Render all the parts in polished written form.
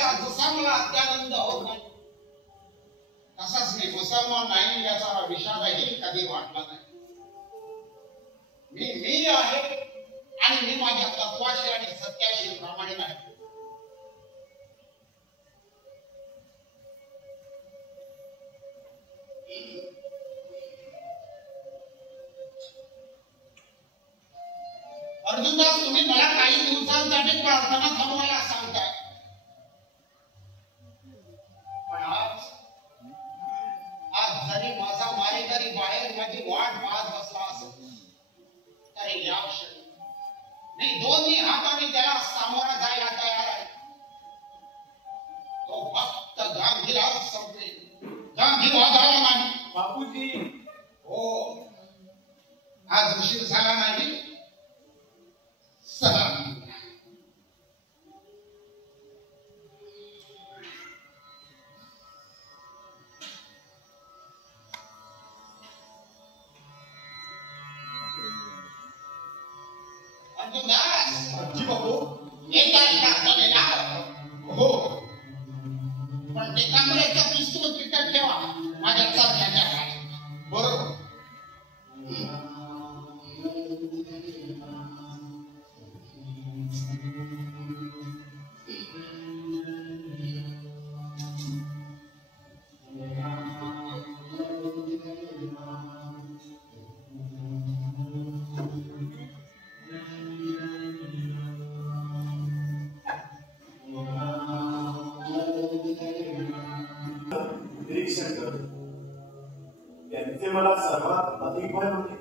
पाहण्याचा जसा मला अत्यानंद होत नाही तसाच मी मुसलमान नाही याचा विषादही कधी वाटला नाही. मी आहे आणि मी माझ्या तत्वाशी आणि सत्याशी प्रामाणिक आहे. अर्जुनदास, तुम्ही मला काही दिवसांसाठी प्रार्थना थांबवायला सांगताय, पण आज जरी माझा मारेकरी बाहेर माझी वाट पाहत बसला असेल तरी या क्षणी मी दोन्ही हाताने त्याला सामोरा जायला तयार आहे. तो फक्त गांधीला संपवेल, गांधी वाजायला नाही. बापूजी, हो, आज उशीर झाला नाही. सलाम. जी बापू. येत आहे का आपल्याला? हो, पण ते कमरेचं पिस्तूल तिथं ठेवा, माझ्या चरण्याच्या बरोबर. त्यांचे मला सर्वात अधिक भय होते,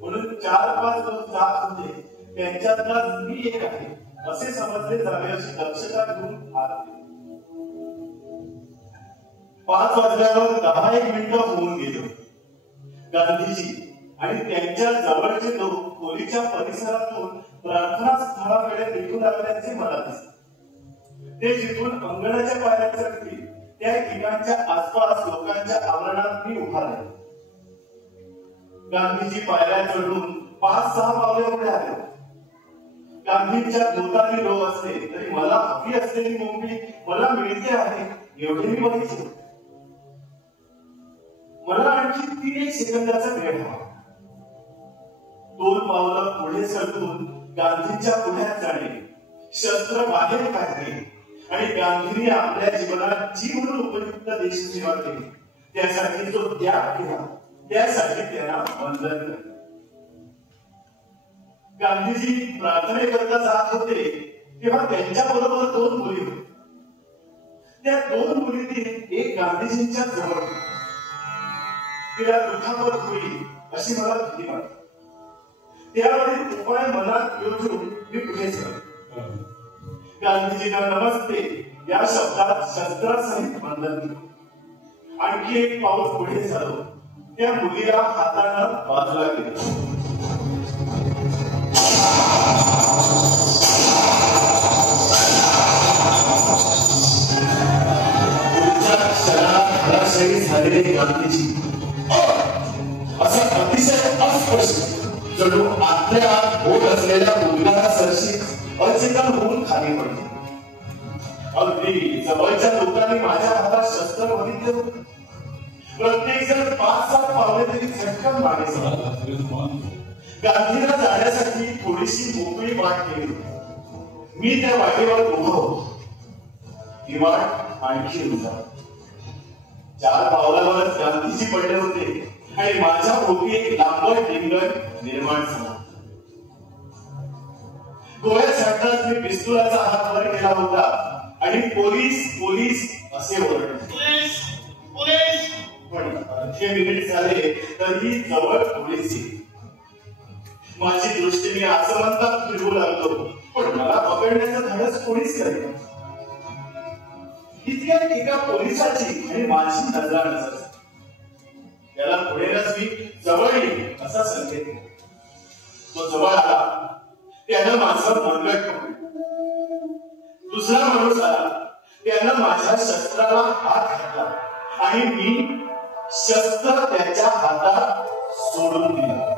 म्हणून 4-5 लोक जात होते त्यांच्यातला मी एक आहे असे समजले जावे अशी दक्षता घेऊन आले. 5 वाजल्यावर 10-1 मिनिटं होऊन गेलो. गांधीजी आणि त्यांच्या जवळचे लोक खोलीच्या परिसरातून प्रार्थना स्थळाकडे निघू लागल्याचे मला दिसले. ते जिथून अंगणाच्या पायऱ्या चढतील त्या ठिकाणच्या आसपास लोकांच्या आवरणात मी उभा राहिलो. गांधीजी पायऱ्या चढून 5-6 पावले पुढे आले. गांधींच्या भोवताली लोक असले तरी मला हवी असलेली मुंबई मला मिळते आहे एवढे मी बघितले. मला आणखी 3-1 सेकंदाचा वेळ हवा. 2 पावलं पुढे सरकून गांधींच्या पुढ्यात जाणे, शस्त्र बाहेर काढणे आणि गांधींनी आपल्या जीवनात जी म्हणून उपयुक्त देशसेवा केली त्यासाठी जो त्याग केला त्यासाठी त्यांना वंदन केले. गांधीजी प्रार्थनेकरता जात होते तेव्हा त्यांच्या बरोबर 2 मुली होत्या. त्या 2 मुलीतील एक गांधीजींच्या जवळ होती. तिला दुखापत होईल अशी मला भीती वाटली. त्यावेळी उपाय मनात योजून मी पुढे गेलो. गांधीजींना नमस्ते या शब्दात शस्त्रासहित वंदन केले. आणखी 1 पाऊल पुढे झालो. त्या मुलीला हातानं बाजूला केलं. पुढच्या क्षणात हराशायी झालेले गांधीजी असं अतिशय अस्पष्ट जणू आतल्या आत होत असलेल्या मुलगा सरशी अचेतन होऊन खाली पडले. अगदी जवळच्या लोकांनी माझ्या हातात शस्त्र बघितले होते. प्रत्येक जण 5-7 पावले तरी झटकन मागे सरकला. गांधीला जाण्यासाठी थोडीशी मोकळी वाट केली. मी त्या वाटेवर उभा होतो. ही वाट आणखी उंचावली. 4 पावलावर गांधीजी पडले होते आणि माझ्या भोवती एक लांबट रिंगण निर्माण झाला. गोळ्या छाटताच मी पिस्तुलाचा हात वर केला होता आणि पोलीस पोलीस असे ओरडले. Police police. पण अर्धे मिनिट झाले तरी जवळ पोलीस येईल. माझी दृष्टी मी आसमंतात फिरवू लागलो पण मला पकडण्याचं धाडस कोणीच करेल. इतक्यात एका पोलिसाची आणि माझी नजर त्याला पुढेच मी जवळ येईल असा संकेत केला. तो जवळ आला. त्यानं माझं मनगट पकडलं. दुसरा माणूस आला. त्यानं माझ्या शस्त्राला हात घातला आणि मी शस्त्र त्याच्या हातात सोडून दिलं.